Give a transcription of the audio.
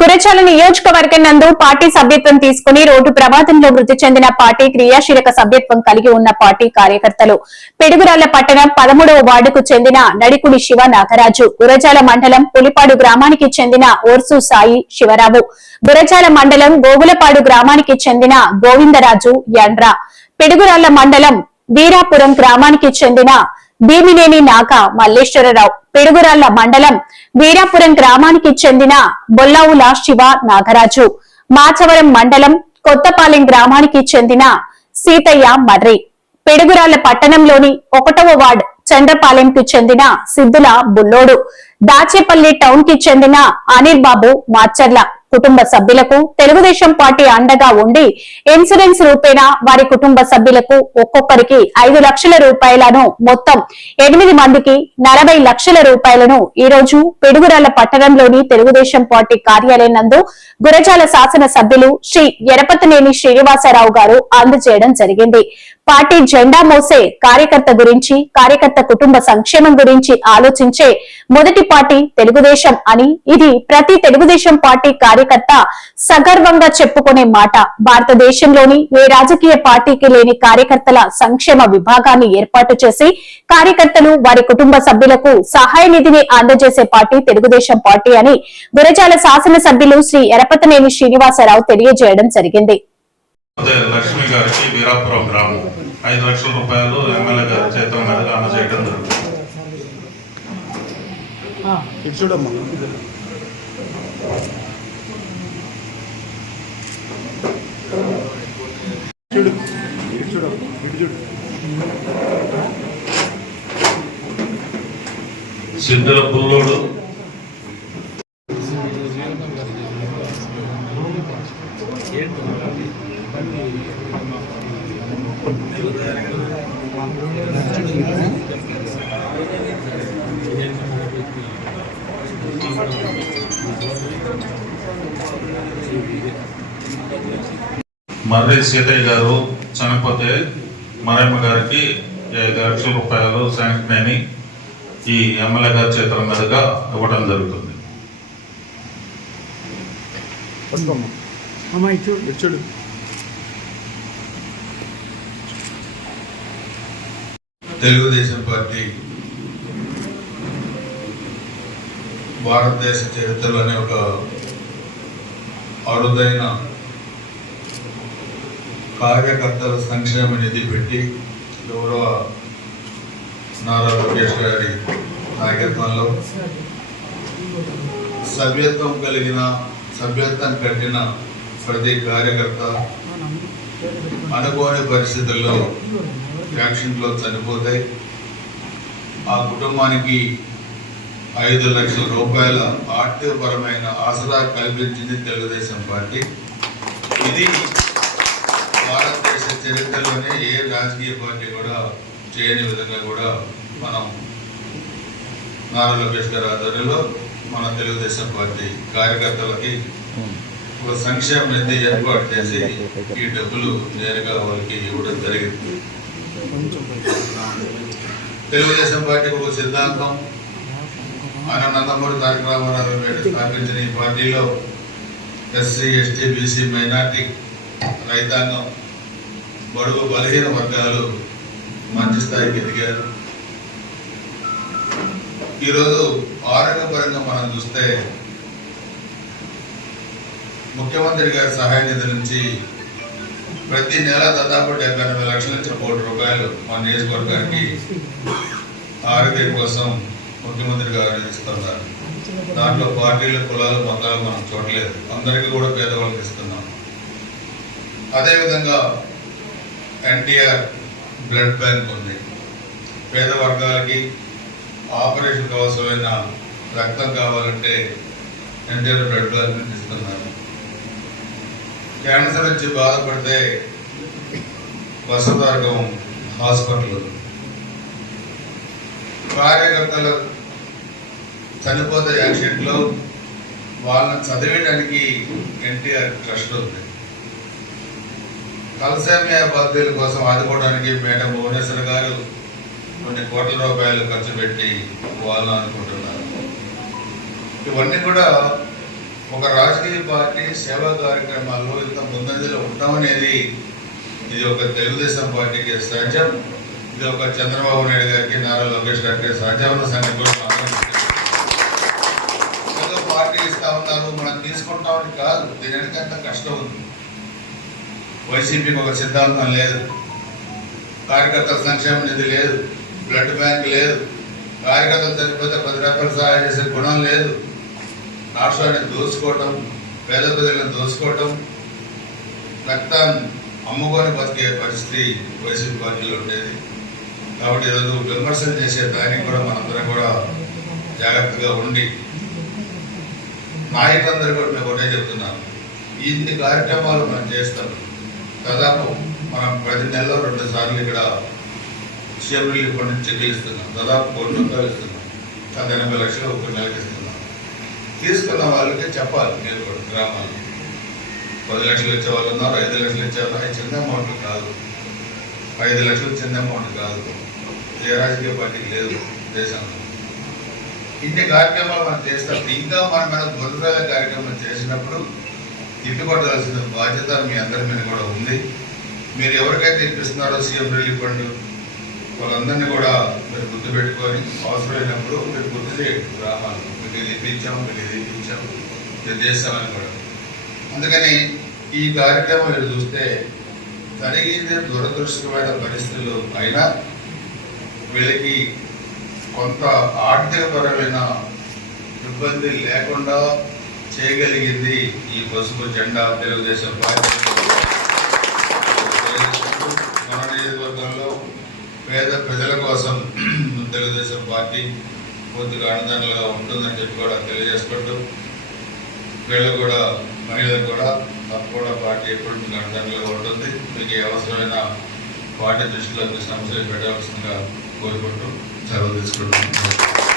గురజాల నియోజకవర్గం నందు పార్టీ సభ్యత్వం తీసుకుని రోడ్డు ప్రమాదంలో మృతి చెందిన పార్టీ క్రియాశీలక సభ్యత్వం కలిగి ఉన్న పార్టీ కార్యకర్తలు పిడుగురాళ్ల పట్టణం 13వ వార్డుకు చెందిన నడికుడి శివ నాగరాజు, గురజాల మండలం పులిపాడు గ్రామానికి చెందిన ఓర్సు సాయి శివరావు, గురజాల మండలం గోగులపాడు గ్రామానికి చెందిన గోవిందరాజు యండ్ర, పిడుగురాళ్ల మండలం వీరాపురం గ్రామానికి చెందిన భీమినేని నాగ మల్లేశ్వరరావు, పిడుగురాళ్ల మండలం వీరాపురం గ్రామానికి చెందిన బొల్లావుల శివ నాగరాజు, మాచవరం మండలం కొత్తపాలెం గ్రామానికి చెందిన సీతయ్య మర్రి, పిడుగురాళ్ల పట్టణంలోని 1వ వార్డు చంద్రపాలెంకు చెందిన సిద్దుల బుల్లోడు, దాచేపల్లి టౌన్ కి చెందిన అనిల్ బాబు మాచర్ల కుటుంబ సభ్యులకు తెలుగుదేశం పార్టీ అండగా ఉండి ఇన్సూరెన్స్ రూపేణా వారి కుటుంబ సభ్యులకు ఒక్కొక్కరికి 5 లక్షల రూపాయలను మొత్తం 8 మందికి 40 లక్షల రూపాయలను ఈ రోజు పిడుగురాళ్ల పట్టణంలోని తెలుగుదేశం పార్టీ కార్యాలయం నందు గురజాల శాసన సభ్యులు శ్రీ ఎరపతినేని శ్రీనివాసరావు గారు అందజేయడం జరిగింది. పార్టీ జెండా మోసే కార్యకర్త గురించి, కార్యకర్త కుటుంబ సంక్షేమం గురించి ఆలోచించే మొదటి పార్టీ తెలుగుదేశం అని, ఇది ప్రతి తెలుగుదేశం పార్టీ కార్యకర్త సగర్వంగా చెప్పుకునే మాట. భారతదేశంలోని ఏ రాజకీయ పార్టీకి లేని కార్యకర్తల సంక్షేమ విభాగాన్ని ఏర్పాటు చేసి కార్యకర్తలు వారి కుటుంబ సభ్యులకు సహాయ నిధిని అందజేసే పార్టీ తెలుగుదేశం పార్టీ అని గురజాల శాసన సభ్యులు శ్రీ ఎరపతినేని శ్రీనివాసరావు తెలియజేయడం జరిగింది. లక్ష్మి గారికి వీరాపురం గ్రామం 5 లక్షల రూపాయలు ఎమ్మెల్యే గారి చేతుల మీదుగా అందజేయడం జరుగుతుంది. సిద్ధుల బుల్లోడు, మర్రి సీతయ్య గారు చనిపోతే మరమ్మ గారికి 5 లక్షల రూపాయలు శాంక్షన్ అని ఈ ఎమ్మెల్యే గారి చేతుల మీదుగా ఇవ్వడం జరుగుతుంది. తెలుగుదేశం పార్టీ భారతదేశ చరిత్రలోనే ఒక అరుదైన కార్యకర్తల సంక్షేమ నిధి పెట్టి గౌరవ నారా లోకేష్ గారి నాయకత్వంలో సభ్యత్వం కట్టిన ప్రతి కార్యకర్త అనుకోని పరిస్థితుల్లో యాక్షన్లో చనిపోతే ఆ కుటుంబానికి 5 లక్షల రూపాయల ఆర్థికపరమైన ఆసరా కల్పించింది తెలుగుదేశం పార్టీ. ఇది భారతదేశ చరిత్రలోనే ఏ రాజకీయ పార్టీ కూడా చేయని విధంగా కూడా మనం నారా లోకేష్ గారి ఆధ్వర్యంలో మన తెలుగుదేశం పార్టీ కార్యకర్తలకి ఒక సంక్షేమ నిధి ఏర్పాటు చేసి ఈ డబ్బులు నేరుగా వాళ్ళకి ఇవ్వడం జరిగింది. తెలుగుదేశం పార్టీకి ఒక సిద్ధాంతం, ఆయన నందమూరి తారక రామారావు స్థాపించిన ఈ పార్టీలో ఎస్సీ, ఎస్టీ, బీసీ, మైనార్టీ, రైతాంగం, బడుగు బలహీన వర్గాలు మంచి స్థాయికి ఎదిగారు. ఈరోజు ఆరోగ్యపరంగా మనం చూస్తే ముఖ్యమంత్రి గారి సహాయ నిధి నుంచి ప్రతి నెల దాదాపు 78 లక్షల నుంచి 1 కోటి రూపాయలు మన నియోజకవర్గానికి ఆరోగ్యం కోసం ముఖ్యమంత్రి గారు ఇస్తున్నారు. దాంట్లో పార్టీలు, కులాలు, మతాలు మనం చూడలేదు, అందరికీ కూడా పేదవాళ్ళకి ఇస్తున్నాం. అదేవిధంగా ఎన్టీఆర్ బ్లడ్ బ్యాంక్ ఉంది. పేద వర్గాలకి ఆపరేషన్కి అవసరమైన రక్తం కావాలంటే ఎన్టీఆర్ బ్లడ్ బ్యాంక్ ఇస్తున్నారు. క్యాన్సర్ వచ్చి బాధపడితే వసతార్గం హాస్పిటల్, కార్యకర్తలు చనిపోతే యాక్సిడెంట్లో వాళ్ళని చదివేయడానికి ఎన్టీఆర్ ట్రస్ట్ ఉంది. తలసేమియా బాధ్యుల కోసం ఆదుకోవడానికి మేడం భువనేశ్వర్ గారు కొన్ని కోట్ల రూపాయలు ఖర్చు పెట్టి వాళ్ళని అనుకుంటున్నారు. ఇవన్నీ కూడా ఒక రాజకీయ పార్టీ సేవా కార్యక్రమాల్లో ఇంత ముందంజలో ఉండడం అనేది ఇది ఒక తెలుగుదేశం పార్టీకి సహజం. ఇది ఒక చంద్రబాబు నాయుడు గారికి, నారా లోకేష్ గారికి సహజమైన సంగతి కూడా ఏదో పార్టీ ఇస్తా ఉన్నారు మనం తీసుకుంటామని కాదు. దీని వెనకంత కష్టం ఉంది. వైసీపీకి ఒక సిద్ధాంతం లేదు, కార్యకర్తల సంక్షేమ నిధి లేదు, బ్లడ్ బ్యాంక్ లేదు, కార్యకర్తలు చనిపోతే 10 రూపాయలు సహాయం చేసే గుణం లేదు, రాష్ట్రాన్ని దోచుకోవటం, పేద ప్రజలను దోచుకోవటం, రక్తాన్ని అమ్ముకొని బతికే పరిస్థితి వైసీపీ పార్టీలో ఉండేది. కాబట్టి ఈరోజు విమర్శలు చేసే దానికి కూడా మనందరం కూడా జాగ్రత్తగా ఉండి, నాయకులందరూ కూడా మేము ఒకటే చెప్తున్నాను, ఇన్ని కార్యక్రమాలు మనం చేస్తాం. దాదాపు మనం ప్రతి నెలలో 2 సార్లు ఇక్కడ సీఎం రిలీఫ్ ఫండ్ నుంచి చెక్కులు ఇస్తున్నాం. దాదాపు 1 కోటి రూపాయలు ఇస్తున్నాం. 80 లక్షలు ఒక నెలకి ఇస్తున్నాం. తీసుకున్న వాళ్ళకి చెప్పాలి, మీరు కూడా గ్రామాల్లో 10 లక్షలు ఇచ్చే వాళ్ళు ఉన్నారు, 5 లక్షలు ఇచ్చే వాళ్ళు. అది చిన్న అమౌంట్ కాదు, 5 లక్షలు చిన్న అమౌంట్ కాదు. ఏ రాజకీయ పార్టీకి లేదు దేశంలో. ఇన్ని కార్యక్రమాలు మనం చేస్తాం. ఇంకా మనం బురద కార్యక్రమం చేసినప్పుడు తిట్టుకొట్టాల్సిన బాధ్యత మీ అందరి మీద కూడా ఉంది. మీరు ఎవరికైతే ఇప్పిస్తున్నారో సీఎం రిలీఫ్ ఫండ్ వాళ్ళందరినీ కూడా మీరు గుర్తుపెట్టుకొని అవసరమైనప్పుడు మీరు గుర్తు చేయండి. గ్రామాలు మీకు ఇది ఇప్పించాము, మీకు ఇది ఇప్పించాము, ఇది చేస్తామని కూడా. అందుకని ఈ కార్యక్రమం మీరు చూస్తే జరిగింది దురదృష్టకరమైన పరిస్థితులు అయినా వీళ్ళకి కొంత ఆర్థికపరమైన ఇబ్బంది లేకుండా చేయగలిగింది ఈ పసుపు జెండా తెలుగుదేశం పార్టీ. మన నియోజకవర్గంలో పేద ప్రజల కోసం తెలుగుదేశం పార్టీ పూర్తిగా అండదండలుగా ఉంటుందని చెప్పి కూడా తెలియజేసుకుంటూ, వీళ్ళు కూడా మహిళలకు కూడా తప్పకుండా పార్టీ ఎప్పుడు మీకు అండదండలుగా ఉంటుంది. మీకు అవసరమైన పార్టీ దృష్టిలో సమస్యలు పెట్టవలసిందిగా కోరుకుంటూ సెలవు తీసుకుంటున్నాను.